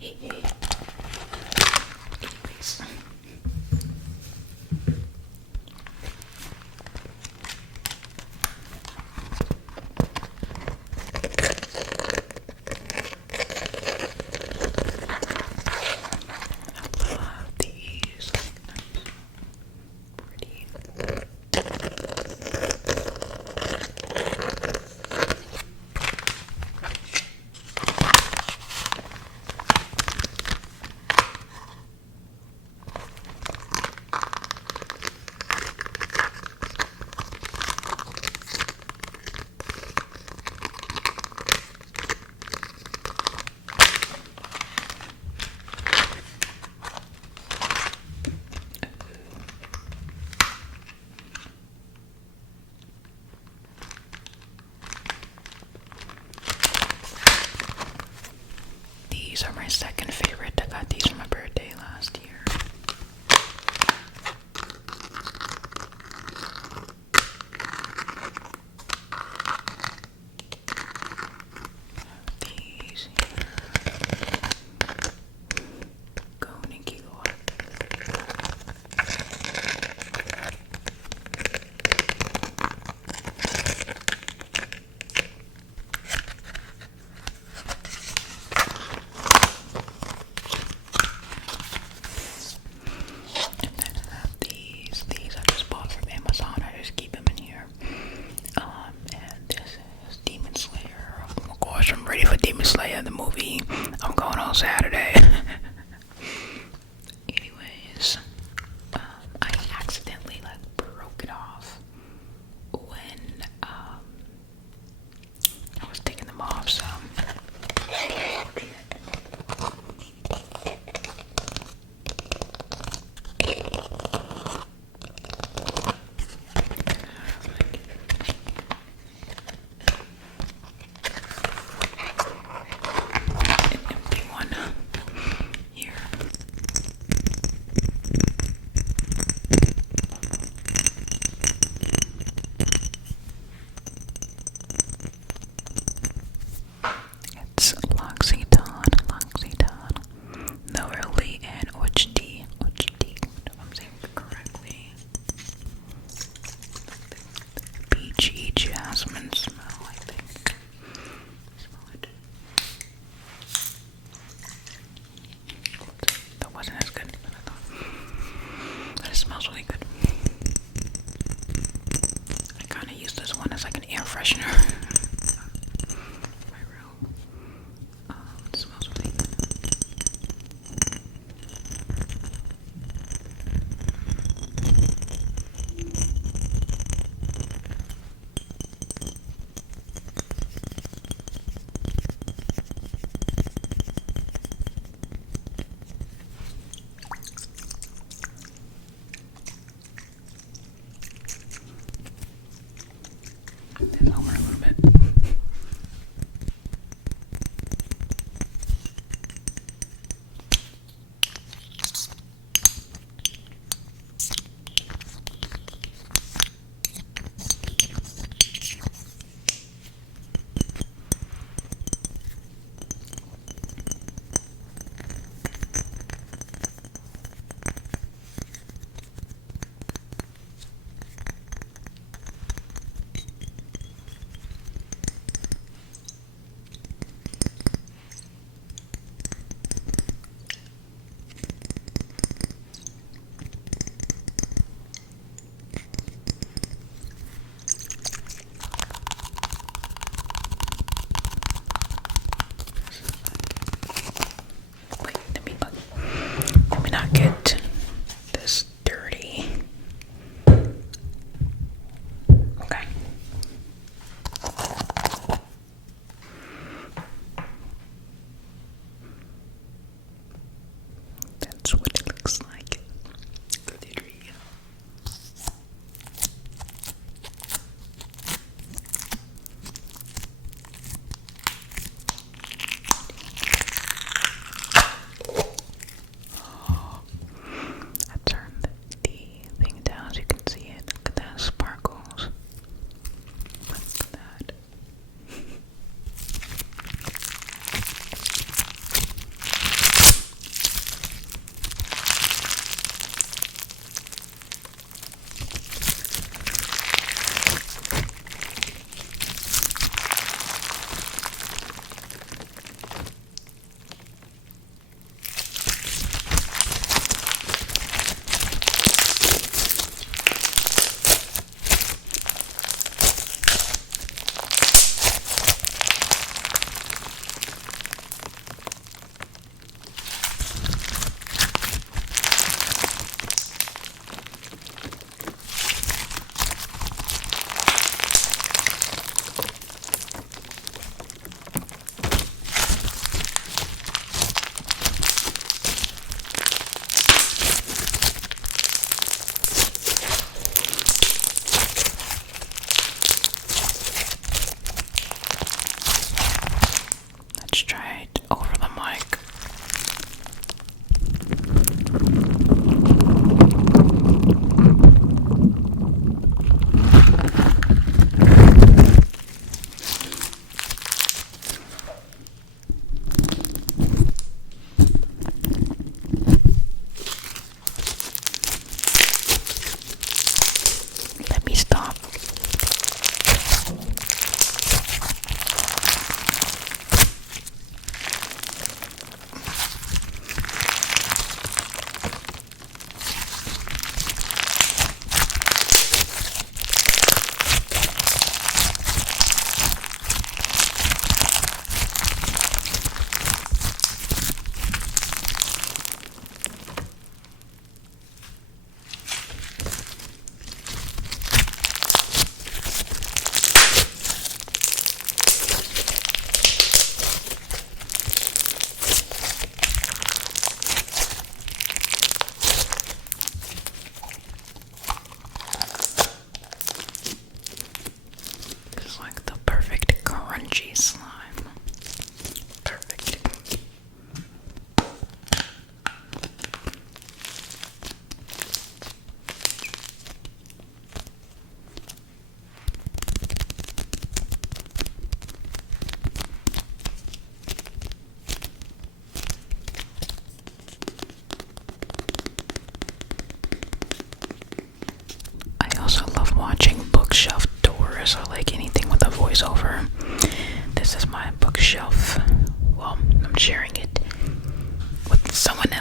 Anyways. I love these. Pretty. These are my second favorite. I got these for my birthday last year. These here. Go Nikki go. And then I have these. These I just bought from Amazon. I just keep them in here. And this is Demon Slayer. Oh my gosh, I'm ready for Demon Slayer, the movie. I'm going on Saturday. Anyways, I accidentally broke it off when I was taking them off, so an empty one.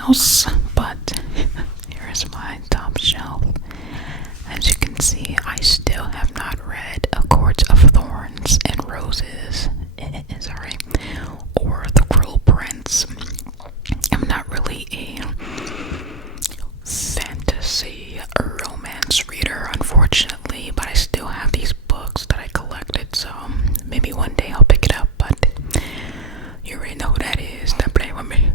house, but here is my top shelf. As you can see, I still have not read A Court of Thorns and Roses, sorry, or The Cruel Prince. I'm not really a fantasy or romance reader, unfortunately, but I still have these books that I collected, so maybe one day I'll pick it up, but you already know who that is. Don't play with me.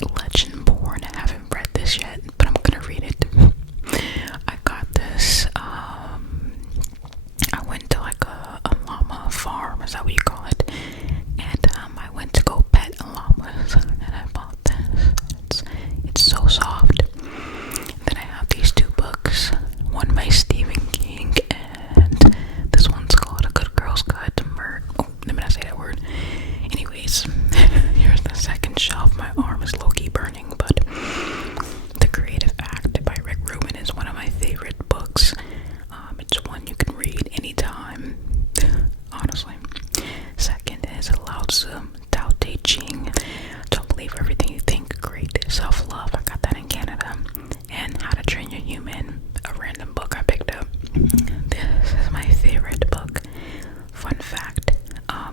Legendborn. I haven't read this yet, but I'm gonna read it. I got this. I went to like a llama farm, is that what you call it? And I went to go pet llamas, and I bought this. It's so soft. Then I have these two books. One by Stephen King, and this one's called A Good Girl's Guide to Murder. Oh, let me not say that word. Anyways, here's the second shelf. My arm is low-key burning, but The Creative Act by Rick Rubin is one of my favorite books. It's one you can read anytime, honestly. Second is Lao Tzu, Tao Te Ching, Don't Believe Everything You Think, Great Self-Love. I got that in Canada. And How to Train Your Human, a random book I picked up. This is my favorite book. Fun fact,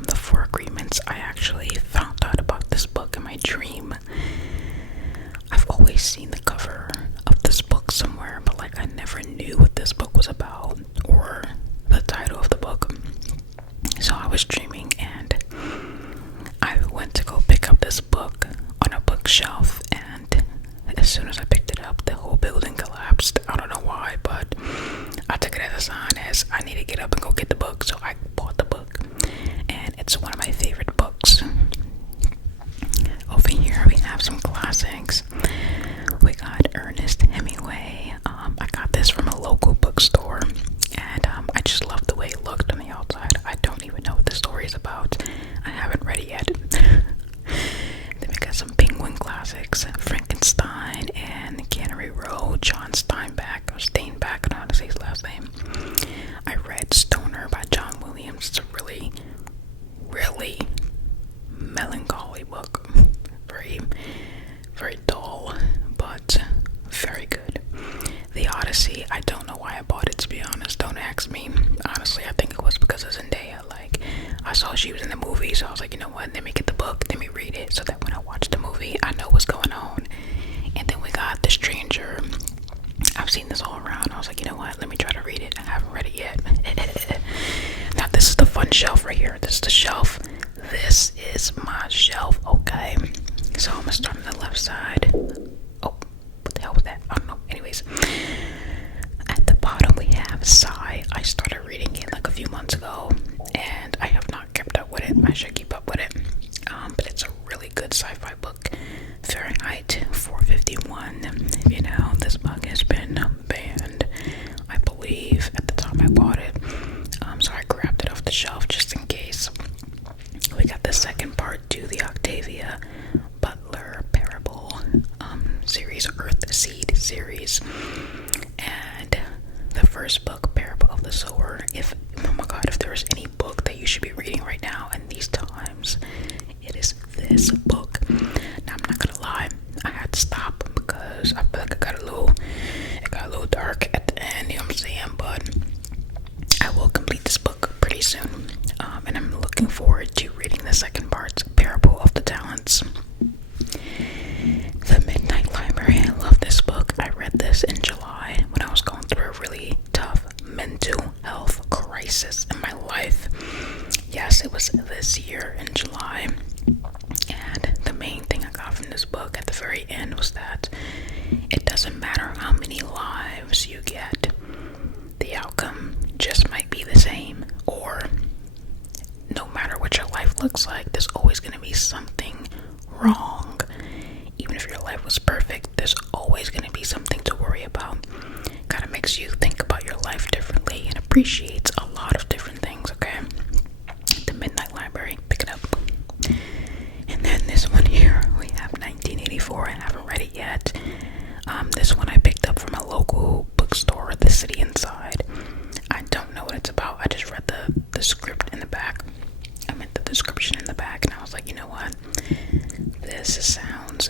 The Four Agreements, I actually found out about this book in my dream. I've always seen the cover of this book somewhere, but like I never knew what this book was about or the title of the book. So I was dreaming and I went to go pick up this book on a bookshelf, and as soon as I picked it up, the whole building collapsed. I don't know why, but I took it as a sign as I need to get up and go get the book, so I bought the book, and it's one of my favorite books. Over here we have some classics. We got Ernest Hemingway. I got this from a local bookstore, and I just love the way it looked on the outside. I don't even know what the story is about. I haven't read it yet. Then we got some Penguin classics, Frankenstein and Cannery Row, John Steinbeck, or Steinbeck, I don't know how to say his last name. I read Stoner by John Williams. It's a really, really melancholy book. Very, very dull, but very good. The Odyssey, I don't know why I bought it, to be honest. Don't ask me. Honestly, I think it was because of Zendaya. Like, I saw she was in the movie, so I was like, you know what, let me get the book, let me read it, so that when I watch the movie, I know what's going on. And then we got The Stranger. I've seen this all around. I was like, you know what, let me try to read it. I haven't read it yet. Now, this is the fun shelf right here. This is the shelf. This is my shelf, okay? So I'm gonna start on the left side. Oh, what the hell was that? I don't know. Anyways, at the bottom we have Psy. I started reading it like a few months ago, and I have not kept up with it. I should keep up with it. But it's a really good sci-fi book. Fahrenheit 451. You know, this book has been banned, I believe, at the time I bought it. So I grabbed it off the shelf just in case. We got the second part to the Octavia Butler Parable series, Earth Seed series, and the first book, Parable of the Sower. Oh my god, if there's any book that you should be reading right now in these times, it is this book. Now, I'm not gonna lie, I had to stop because I feel like it got a little dark at the end, you know what I'm saying? But I will complete this book pretty soon, and I'm looking forward to reading the second part, Parable of the Talents. The Midnight Library. I love this book. I read this in July when I was going through a really tough mental health crisis in my life. Yes, it was this year in July. And the main thing I got from this book at the very end was that it doesn't matter how many lives you get, the outcome just might be the same. Or no matter what your life looks like, there's always going to be something wrong. Even if your life was perfect, there's always going to be something to worry about. Kind of makes you think about your life differently and appreciates a lot of different things, okay? The Midnight Library, pick it up. And then this one here, we have 1984. I haven't read it yet. This one I picked up from a local bookstore, The City Inside. I don't know what it's about. I just read the script in the back. I meant the description in the back, and I was like, you know what? This sounds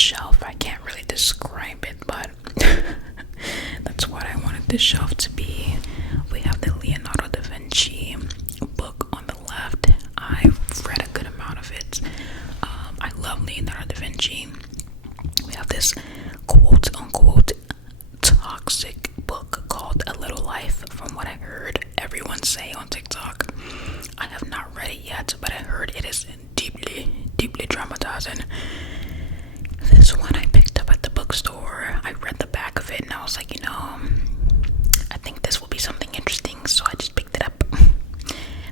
shelf. I can't really describe it, but that's what I wanted this shelf to be. We have the Leonardo da Vinci book on the left. I've read a good amount of it. I love Leonardo da Vinci. We have this quote unquote toxic book called A Little Life, from what I heard everyone say on TikTok. I have not read it yet, but I heard it is deeply traumatizing. This one I picked up at the bookstore. I read the back of it and I was like, I think this will be something interesting, so I just picked it up.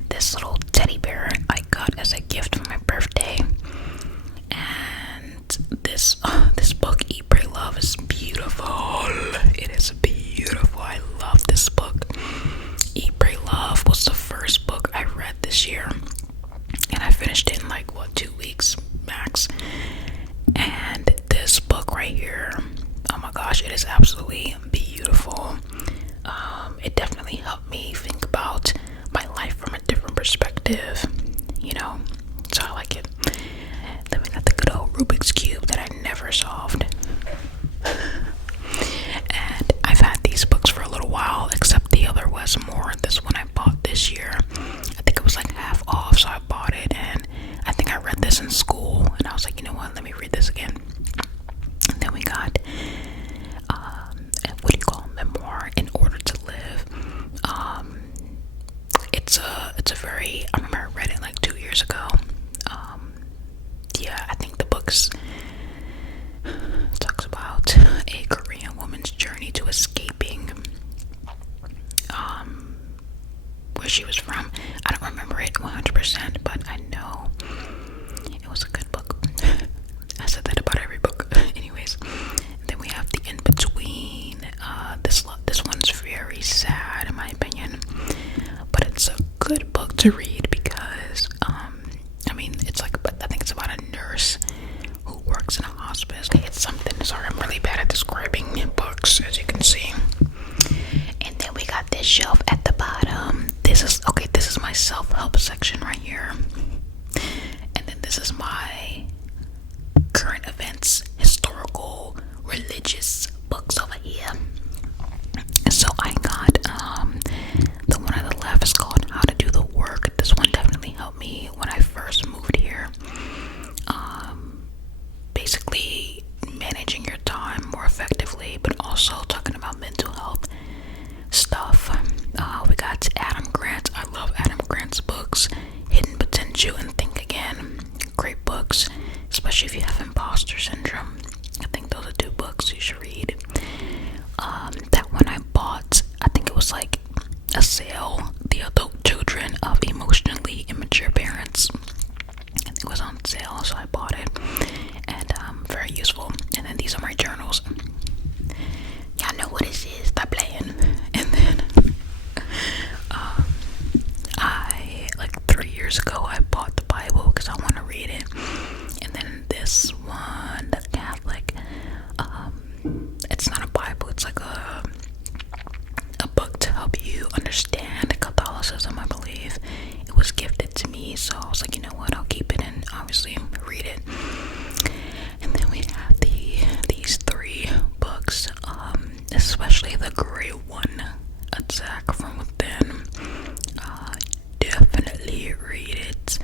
This little teddy bear I got as a gift for my birthday. And this book, Eat, Pray, Love, is beautiful. It is beautiful. I love this book. Eat, Pray, Love was the first book I read this year, and I finished it in 2 weeks max. And this book right here, oh my gosh, it is absolutely beautiful. It definitely helped me think about my life from a different perspective, so I like it. Then we got the good old Rubik's Cube that I never solved. And I've had these books for a little while, except the other was more. This one I bought this year. I think it was half off, so I bought it, and I think I read this in school, and I was like, you know what, let me read this again. And then we got what do you call memoir, In Order to Live. It's a very, I remember I read it 2 years ago. Yeah, I think the book's talks about a Korean woman's journey to escaping where she was from. I don't remember it 100%, but I know it was a good book. I said that about every book. Anyways, then we have the In Between. This one's very sad in my opinion, but it's a good book to read because I think it's about a nurse who works in a hospice. It's something. Sorry, I'm really bad at describing books, as you can see. And then we got this shelf at the bottom. This is my self-help section right here. And then this is my current events, historical, religious books over here. So I got the one on the left is called How to Do the Work. This one definitely helped me when I first moved here. Basically managing your time more effectively, but also talking about mental health stuff. We got Adam Grant. I love Adam Grant's books. Hidden Potential and Think Again. Great books, especially if you have imposter syndrome. I think those are 2 books you should read. That one I bought, I think it was a sale, The Adult Children of Emotionally Immature Parents. It was on sale, so I bought it, and very useful. And then these are my journals. Y'all know what this is. Stop playing. And then I 3 years ago I bought the Bible because I want to read it. And then this one, the Catholic, it's not a Bible, it's a book to help you understand Catholicism, I believe. It was gifted to me, so I was like, you know what, I'll keep it and obviously read it. And then we have these 3 books, especially the great one, Attack from Within. Definitely read it.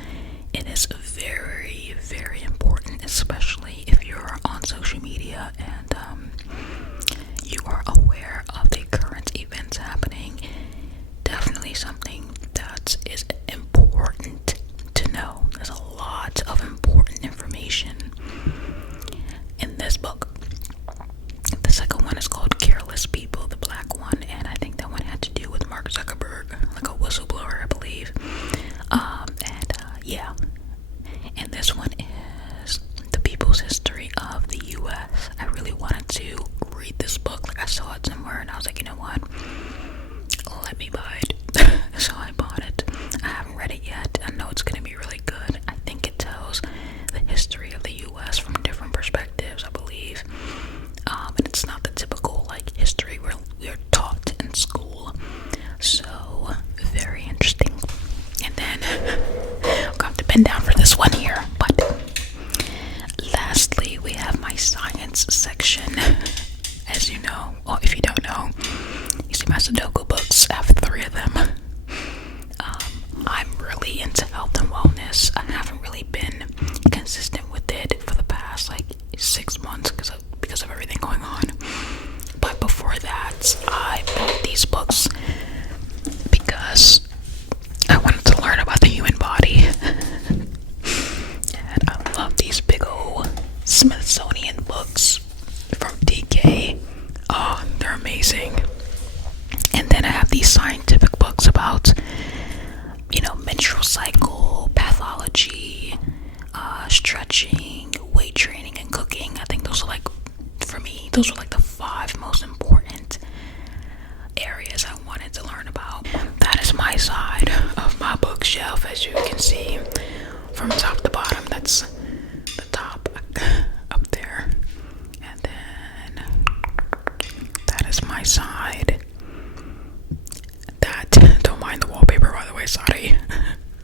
It is very, very important, especially if you're on social media and you are aware of the current events happening. Definitely something that is important to know. There's a lot of important information in this book. The second one is called Careless People, the black one, and I think that one had to do with Mark Zuckerberg, like a whistleblower, I believe. Yeah. And this one is The People's History of the U.S. I really wanted to read this book. I saw it somewhere and I was like, you know what? Let me buy it. So I bought it. I haven't read it yet. I know it's going to be really good. I think it tells the history of the U.S. from different perspectives, I believe. And it's not the typical history we're taught in school. So very interesting. And then I'm going to bend down for this one here. But lastly, we have my side Sudoku books. I have 3 of them. I'm really into health and wellness. I haven't really been consistent with it for the past like 6 months because of everything going on. But before that, I bought these books because I wanted to learn about the human body. And I love these big old Smithsonian books from DK. Oh, they're amazing. And then I have these scientific books about, menstrual cycle, pathology, stretching, weight training, and cooking. I think those are for me, those are the 5 most important areas I wanted to learn about. That is my side of my bookshelf, as you can see from top to bottom. That's the top up there, and then that is my side. Don't mind the wallpaper, by the way, sorry.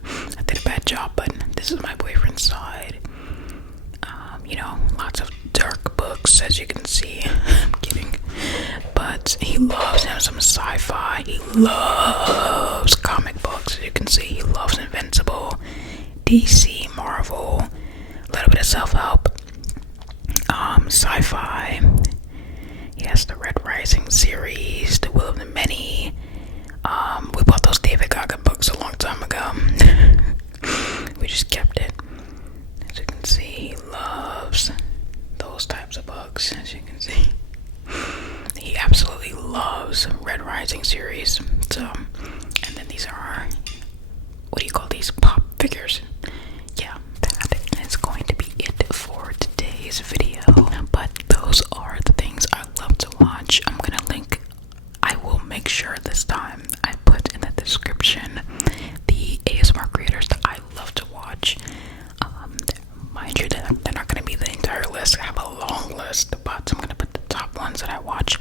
I did a bad job, but this is my boyfriend's side. Lots of dark books, as you can see. I'm kidding. But he loves him some sci-fi. He loves comic books, as you can see. He loves Invincible, DC, Marvel, a little bit of self-help, sci-fi. He has the Red Rising series, The Will of the Many. We bought those David Goggin books a long time ago. We just kept it. As you can see, he loves those types of books. As you can see, he absolutely loves Red Rising series. So, and then these are, what do you call these? Pop figures. Yeah, that is going to be it for today's video. But those are the things I love to watch. I will make sure this time I put in the description the ASMR creators that I love to watch. Mind you, they're not going to be the entire list. I have a long list, but I'm going to put the top ones that I watch